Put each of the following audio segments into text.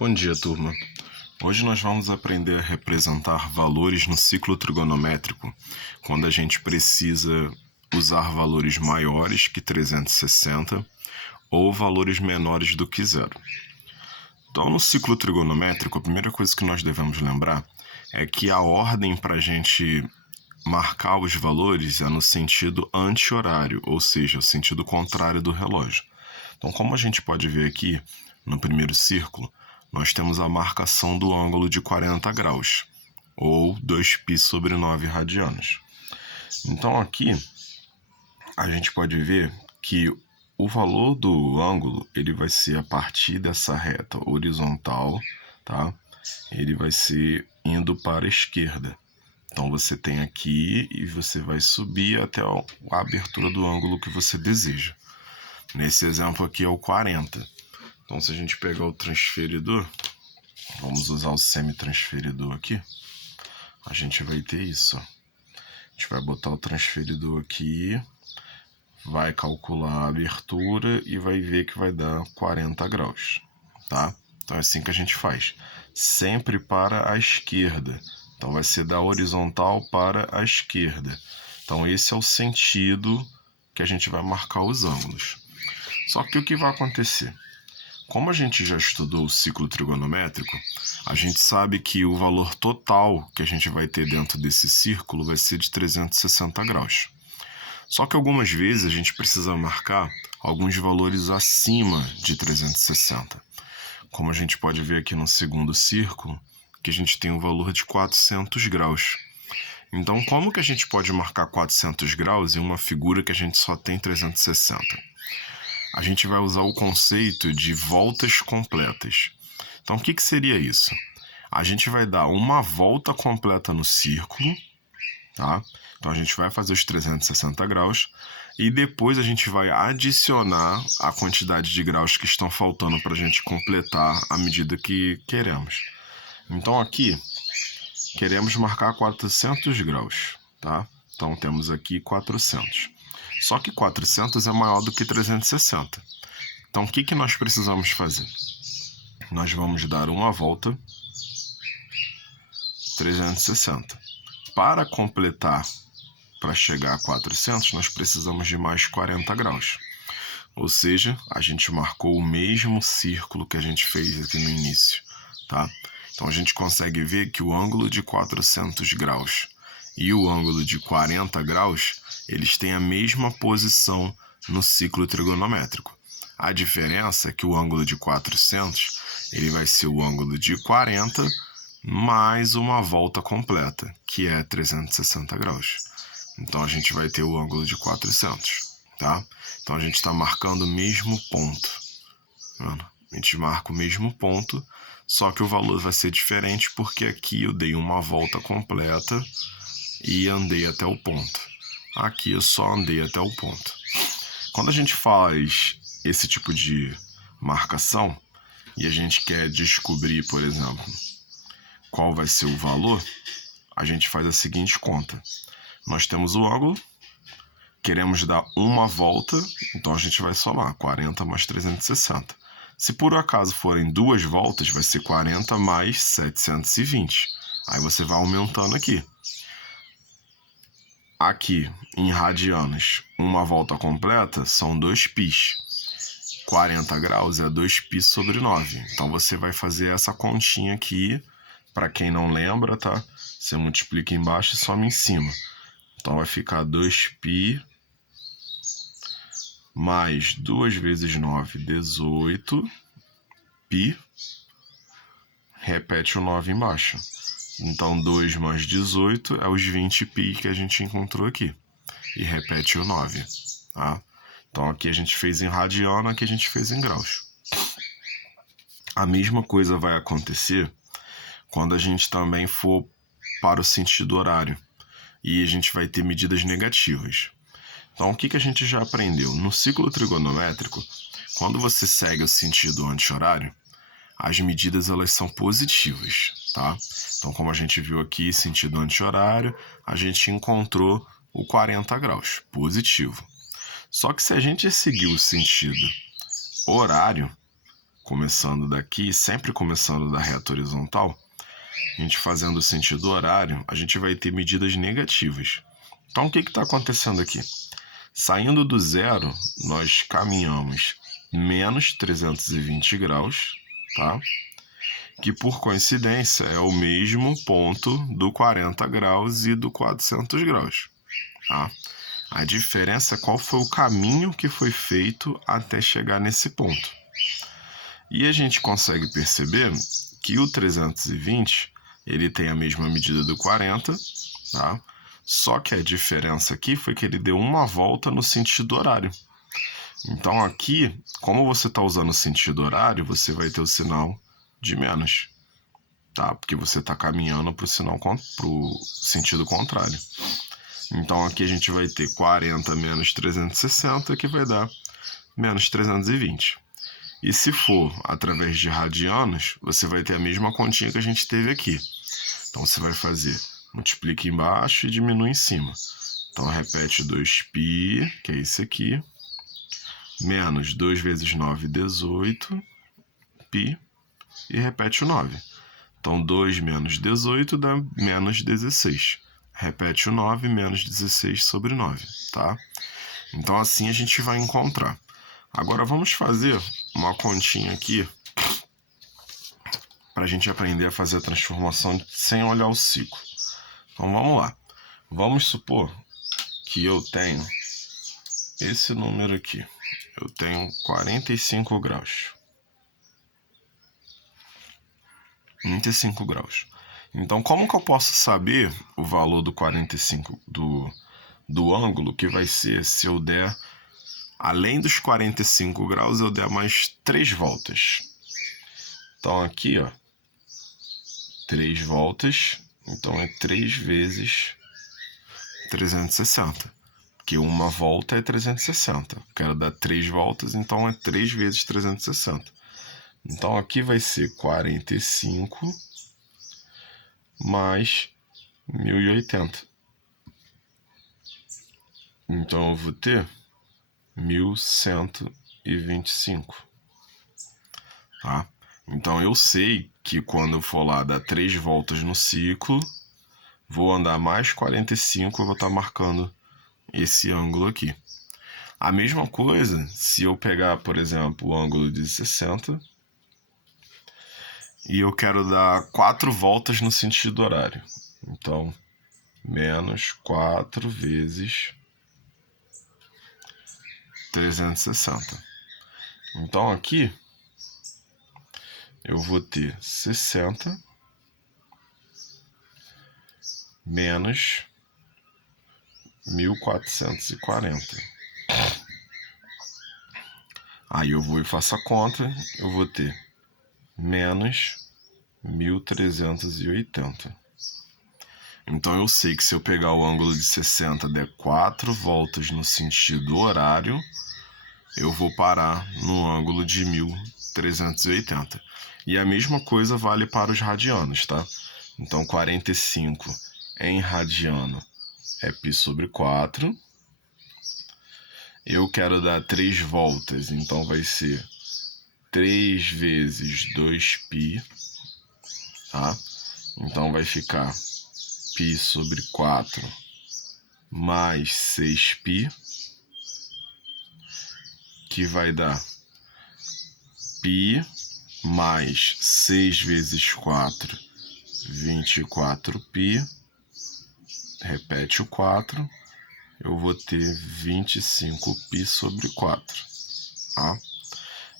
Bom dia, turma. Hoje nós vamos aprender a representar valores no ciclo trigonométrico quando a gente precisa usar valores maiores que 360 ou valores menores do que zero. Então, no ciclo trigonométrico, a primeira coisa que nós devemos lembrar é que a ordem para a gente marcar os valores é no sentido anti-horário, ou seja, o sentido contrário do relógio. Então, como a gente pode ver aqui no primeiro círculo, nós temos a marcação do ângulo de 40 graus, ou 2π sobre 9 radianos. Então, aqui a gente pode ver que o valor do ângulo ele vai ser a partir dessa reta horizontal, tá? Ele vai ser indo para a esquerda. Então você tem aqui e você vai subir até a abertura do ângulo que você deseja. Nesse exemplo aqui é o 40. Então se a gente pegar o transferidor, vamos usar o semi-transferidor aqui, a gente vai ter isso. Ó. A gente vai botar o transferidor aqui, vai calcular a abertura e vai ver que vai dar 40 graus, tá? Então é assim que a gente faz, sempre para a esquerda. Então vai ser da horizontal para a esquerda. Então esse é o sentido que a gente vai marcar os ângulos. Só que o que vai acontecer? Como a gente já estudou o ciclo trigonométrico, a gente sabe que o valor total que a gente vai ter dentro desse círculo vai ser de 360 graus. Só que algumas vezes a gente precisa marcar alguns valores acima de 360. Como a gente pode ver aqui no segundo círculo, que a gente tem um valor de 400 graus. Então, como que a gente pode marcar 400 graus em uma figura que a gente só tem 360? A gente vai usar o conceito de voltas completas. Então, o que seria isso? A gente vai dar uma volta completa no círculo, tá? Então, a gente vai fazer os 360 graus e depois a gente vai adicionar a quantidade de graus que estão faltando para a gente completar a medida que queremos. Então, aqui, queremos marcar 400 graus, tá? Então, temos aqui 400. Só que 400 é maior do que 360. Então, o que nós precisamos fazer? Nós vamos dar uma volta 360. Para completar, para chegar a 400, nós precisamos de mais 40 graus. Ou seja, a gente marcou o mesmo círculo que a gente fez aqui no início, tá? Então, a gente consegue ver que o ângulo de 400 graus e o ângulo de 40 graus, eles têm a mesma posição no ciclo trigonométrico. A diferença é que o ângulo de 400, ele vai ser o ângulo de 40 mais uma volta completa, que é 360 graus. Então, a gente vai ter o ângulo de 400, tá? Então, a gente está marcando o mesmo ponto. A gente marca o mesmo ponto, só que o valor vai ser diferente porque aqui eu dei uma volta completa e andei até o ponto. Aqui eu só andei até o ponto. Quando a gente faz esse tipo de marcação e a gente quer descobrir, por exemplo, qual vai ser o valor, a gente faz a seguinte conta. Nós temos o ângulo, queremos dar uma volta, então a gente vai somar 40 mais 360. Se por acaso forem duas voltas, vai ser 40 mais 720. Aí você vai aumentando aqui. Aqui, em radianos, uma volta completa são 2π. 40 graus é 2π sobre 9. Então, você vai fazer essa continha aqui. Para quem não lembra, tá? Você multiplica embaixo e soma em cima. Então, vai ficar 2π mais 2 vezes 9, 18 π. Repete o 9 embaixo. Então, 2 mais 18 é os 20π que a gente encontrou aqui. E repete o 9, tá? Então, aqui a gente fez em radiano, aqui a gente fez em graus. A mesma coisa vai acontecer quando a gente também for para o sentido horário. E a gente vai ter medidas negativas. Então, o que a gente já aprendeu? No ciclo trigonométrico, quando você segue o sentido anti-horário, as medidas elas são positivas, tá? Então, como a gente viu aqui, sentido anti-horário, a gente encontrou o 40 graus, positivo. Só que se a gente seguir o sentido horário, começando daqui, sempre começando da reta horizontal, a gente fazendo o sentido horário, a gente vai ter medidas negativas. Então, o que está acontecendo aqui? Saindo do zero, nós caminhamos menos 320 graus, tá? Que por coincidência é o mesmo ponto do 40 graus e do 400 graus, tá? A diferença é qual foi o caminho que foi feito até chegar nesse ponto. E a gente consegue perceber que o 320 ele tem a mesma medida do 40, tá? Só que a diferença aqui foi que ele deu uma volta no sentido horário. Então aqui, como você está usando o sentido horário, você vai ter o sinal de menos, tá? Porque você está caminhando para o sentido contrário. Então aqui a gente vai ter 40 menos 360, que vai dar menos 320. E se for através de radianos, você vai ter a mesma continha que a gente teve aqui. Então você vai fazer, multiplica embaixo e diminui em cima. Então repete 2π, que é esse aqui, menos 2 vezes 9, 18, π, e repete o 9. Então 2 menos 18 dá menos 16. Repete o 9, menos 16 sobre 9, tá? Então assim a gente vai encontrar. Agora vamos fazer uma continha aqui para a gente aprender a fazer a transformação sem olhar o ciclo. Então vamos lá. Vamos supor que eu tenho esse número aqui. Eu tenho 45 graus. 25 graus. Então como que eu posso saber o valor do 45 do ângulo, que vai ser se eu der, além dos 45 graus, eu der mais 3 voltas. Então aqui, ó, 3 voltas, então é 3 vezes 360, porque uma volta é 360. Quero dar 3 voltas, então é 3 vezes 360. Então aqui vai ser 45 mais 1080. Então eu vou ter 1125, tá? Então eu sei que quando eu for lá dar 3 voltas no ciclo, vou andar mais 45, eu vou estar marcando esse ângulo aqui. A mesma coisa se eu pegar, por exemplo, o ângulo de 60 e eu quero dar 4 voltas no sentido horário. Então, menos 4 vezes 360. Então aqui eu vou ter 60 menos 1440. Aí eu vou e faço a conta, eu vou ter menos 1380. Então eu sei que se eu pegar o ângulo de 60 der 4 voltas no sentido horário, eu vou parar no ângulo de 1380. E a mesma coisa vale para os radianos, tá? Então 45 em radiano é π sobre 4. Eu quero dar 3 voltas, então vai ser 3 vezes 2π, tá? Então vai ficar π sobre 4 mais 6π, que vai dar π mais 6 vezes 4, 24π. Repete o 4, eu vou ter 25π sobre 4, tá?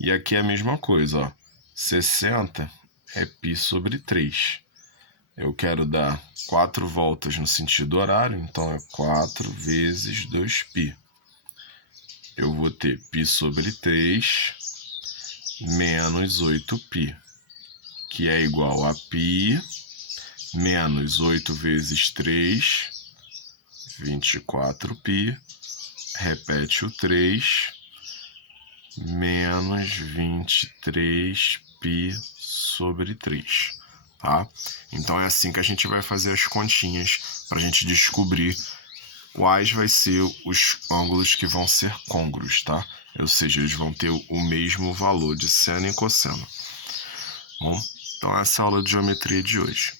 E aqui é a mesma coisa, ó. 60 é π sobre 3. Eu quero dar 4 voltas no sentido horário, então é 4 vezes 2π. Eu vou ter π sobre 3 menos 8π, que é igual a π menos 8 vezes 3, 24π, repete o 3, menos 23π sobre 3, tá? Então é assim que a gente vai fazer as continhas para a gente descobrir quais vai ser os ângulos que vão ser côngruos, tá? ou seja, eles vão ter o mesmo valor de seno e cosseno. Bom, então essa é a aula de geometria de hoje.